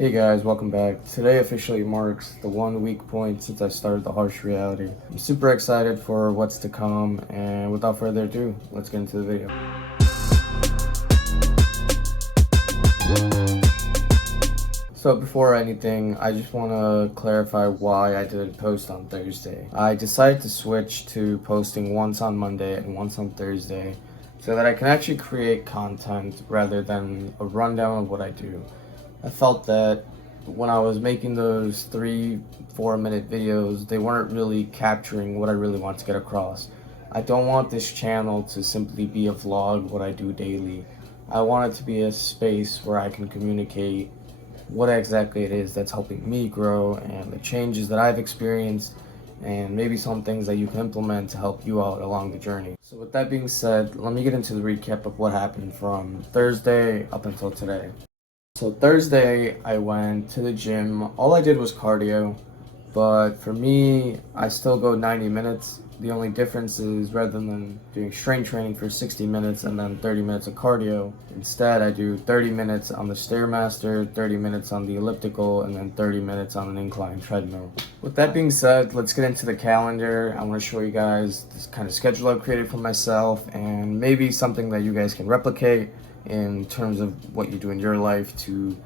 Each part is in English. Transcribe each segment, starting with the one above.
Hey guys, welcome back. Today officially marks the 1 week point since I started the harsh reality. I'm super excited for what's to come, and without further ado, let's get into the video. So before anything, I just want to clarify why I didn't post on Thursday. I decided to switch to posting once on Monday and once on Thursday so that I can actually create content rather than a rundown of what I do. I felt that when I was making those 3-4 minute videos, they weren't really capturing what I really want to get across. I don't want this channel to simply be a vlog, what I do daily. I want it to be a space where I can communicate what exactly it is that's helping me grow and the changes that I've experienced and maybe some things that you can implement to help you out along the journey. So with that being said, let me get into the recap of what happened from Thursday up until today. So Thursday, I went to the gym. All I did was cardio, but for me, I still go 90 minutes. The only difference is rather than doing strength training for 60 minutes and then 30 minutes of cardio, instead I do 30 minutes on the Stairmaster, 30 minutes on the elliptical, and then 30 minutes on an incline treadmill. With that being said, let's get into the calendar. I want to show you guys this kind of schedule I've created for myself and maybe something that you guys can replicate in terms of what you do in your life to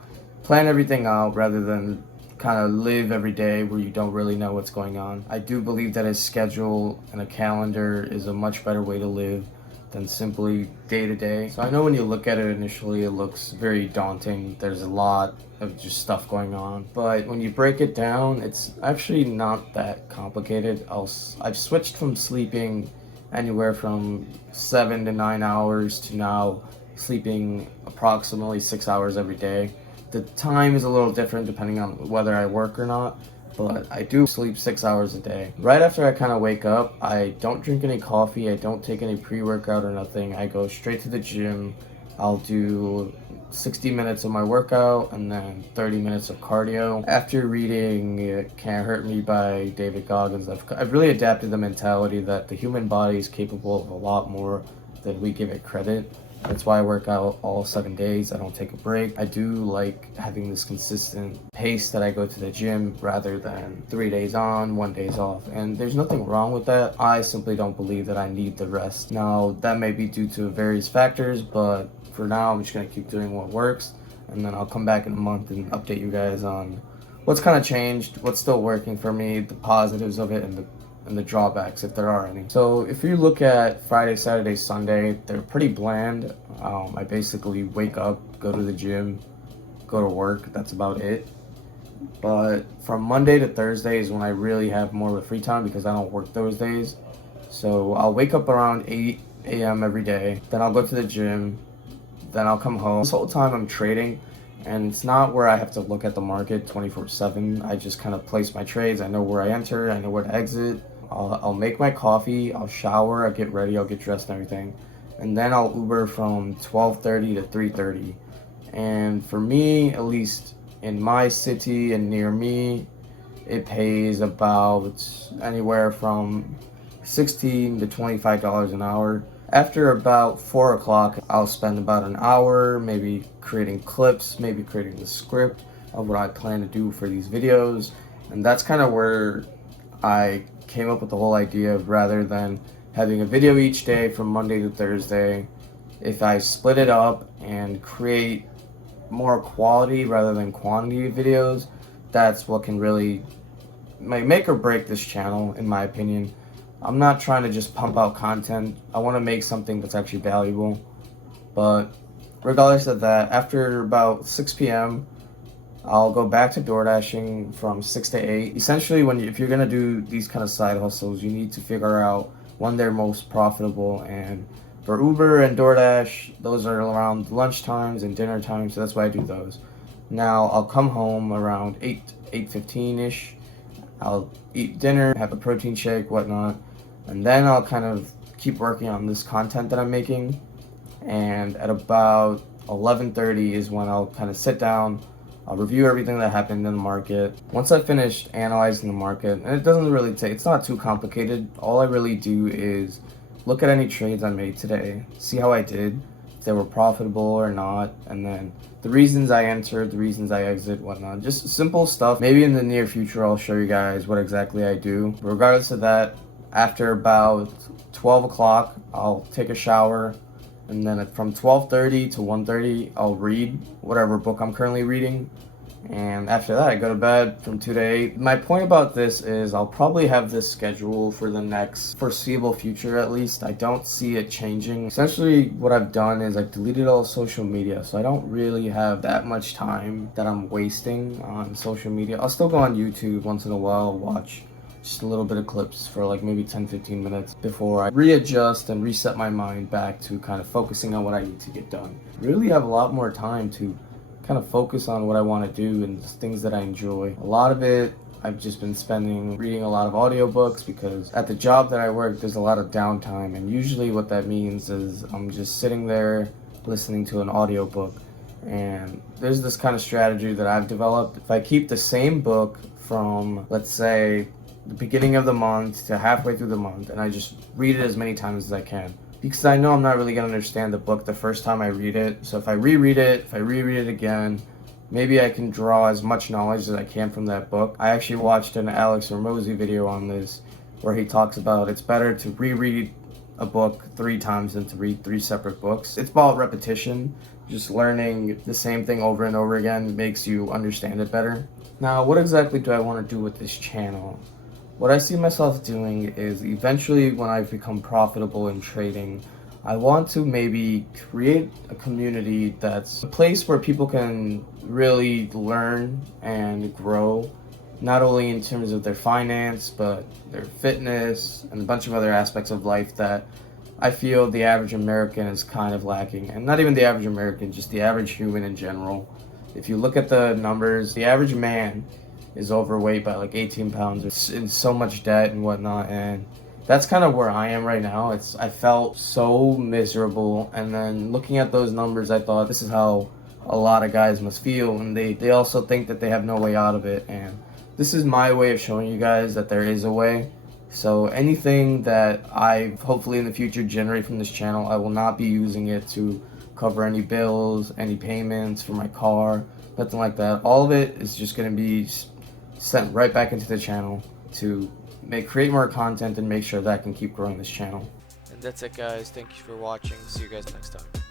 plan everything out rather than kind of live every day where you don't really know what's going on. I do believe that a schedule and a calendar is a much better way to live than simply day to day. So I know when you look at it initially, it looks very daunting. There's a lot of just stuff going on, but when you break it down, it's actually not that complicated. I've switched from sleeping anywhere from 7 to 9 hours to now sleeping approximately 6 hours every day. The time is a little different depending on whether I work or not, but I do sleep 6 hours a day. Right after I kind of wake up, I don't drink any coffee, I don't take any pre-workout or nothing. I go straight to the gym. I'll do 60 minutes of my workout and then 30 minutes of cardio. After reading It Can't Hurt Me by David Goggins, I've really adapted the mentality that the human body is capable of a lot more than we give it credit. That's why I work out all 7 days. I don't take a break. I do like having this consistent pace that I go to the gym rather than 3 days on, 1 days off. And there's nothing wrong with that. I simply don't believe that I need the rest. Now, that may be due to various factors, but for now, I'm just gonna keep doing what works. And then I'll come back in a month and update you guys on what's kind of changed, what's still working for me, the positives of it, and the drawbacks if there are any. So if you look at Friday, Saturday, Sunday, they're pretty bland. I basically wake up, go to the gym, go to work. That's about it. But from Monday to Thursday is when I really have more of a free time because I don't work those days. So I'll wake up around 8 a.m. every day. Then I'll go to the gym. Then I'll come home. This whole time I'm trading, and it's not where I have to look at the market 24/7. I just kind of place my trades. I know where I enter. I know where to exit. I'll make my coffee, I'll shower, I'll get ready, I'll get dressed and everything. And then I'll Uber from 12:30 to 3:30. And for me, at least in my city and near me, it pays about anywhere from $16 to $25 an hour. After about 4 o'clock, I'll spend about an hour maybe creating clips, maybe creating the script of what I plan to do for these videos. And that's kind of where I came up with the whole idea of rather than having a video each day from Monday to Thursday, if I split it up and create more quality rather than quantity of videos, that's what can really make or break this channel, in my opinion. I'm not trying to just pump out content. I want to make something that's actually valuable. But regardless of that, after about 6 p.m., I'll go back to DoorDashing from 6 to 8. Essentially, if you're gonna do these kind of side hustles, you need to figure out when they're most profitable. And for Uber and DoorDash, those are around lunch times and dinner times, so that's why I do those. Now I'll come home around 8:15ish. I'll eat dinner, have a protein shake, whatnot, and then I'll kind of keep working on this content that I'm making. And at about 11:30 is when I'll kind of sit down. I'll review everything that happened in the market. Once I've finished analyzing the market, and it doesn't really take, it's not too complicated. All I really do is look at any trades I made today, see how I did, if they were profitable or not, and then the reasons I entered, the reasons I exit, whatnot. Just simple stuff. Maybe in the near future I'll show you guys what exactly I do. Regardless of that, after about 12 o'clock, I'll take a shower, and then from 12:30 to 1:30, I'll read whatever book I'm currently reading. And after that, I go to bed from 2 to 8. My point about this is I'll probably have this schedule for the next foreseeable future at least. I don't see it changing. Essentially, what I've done is I've deleted all social media, so I don't really have that much time that I'm wasting on social media. I'll still go on YouTube once in a while, watch just a little bit of clips for like maybe 10-15 minutes before I readjust and reset my mind back to kind of focusing on what I need to get done. Really have a lot more time to kind of focus on what I want to do and just things that I enjoy. A lot of it I've just been spending reading a lot of audiobooks, because at the job that I work there's a lot of downtime, and usually what that means is I'm just sitting there listening to an audiobook. And there's this kind of strategy that I've developed. If I keep the same book from, let's say, the beginning of the month to halfway through the month, and I just read it as many times as I can, because I know I'm not really going to understand the book the first time I read it. So if I reread it again, maybe I can draw as much knowledge as I can from that book. I actually watched an Alex Hormozy video on this where he talks about it's better to reread a book 3 times than to read 3 separate books. It's about repetition. Just learning the same thing over and over again makes you understand it better. Now, what exactly do I want to do with this channel? What I see myself doing is eventually when I become profitable in trading, I want to maybe create a community that's a place where people can really learn and grow, not only in terms of their finance, but their fitness and a bunch of other aspects of life that I feel the average American is kind of lacking. And not even the average American, just the average human in general. If you look at the numbers, the average man is overweight by like 18 pounds, it's in so much debt and whatnot, and that's kind of where I am right now. I felt so miserable, and then looking at those numbers I thought this is how a lot of guys must feel, and they also think that they have no way out of it, and this is my way of showing you guys that there is a way. So anything that I hopefully in the future generate from this channel, I will not be using it to cover any bills, any payments for my car, nothing like that. All of it is just going to be sent right back into the channel to create more content and make sure that I can keep growing this channel. And that's it, guys. Thank you for watching. See you guys next time.